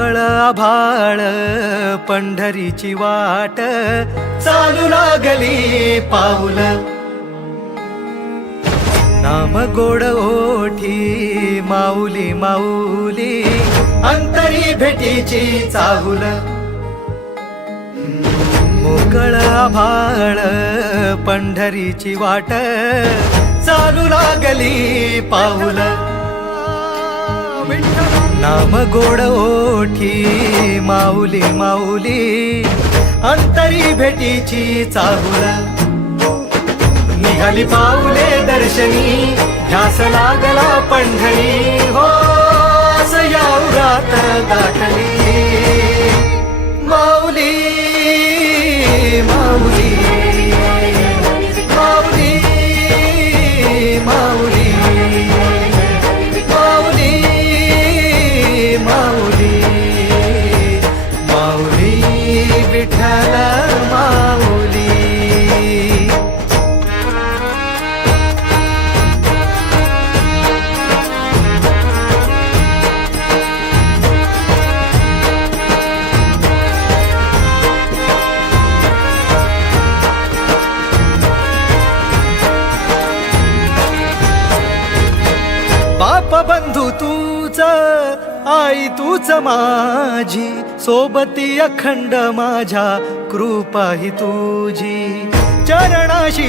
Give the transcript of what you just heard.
मोकळ आभाळ पंढरीची वाट चालू लागली पाऊल नाम गोड ओठी माऊली माऊली अंतरी भेटीची चाहुल मोकळ आभाळ पंढरीची वाट चालू लागली पाऊल नाम गोड ओठी माऊली माऊली अंतरी भेटीची चाहुल निघाली पाऊले दर्शनी ध्यास लागला पंढरी हो याउरात गाठली माऊली माऊली माऊली माऊली माऊली माऊली माऊली विठ्ठल माऊली बाप बंधू तूच आई तूच माझी सोबती अखंड माझ्या कृपा ही तुझी चरणाशी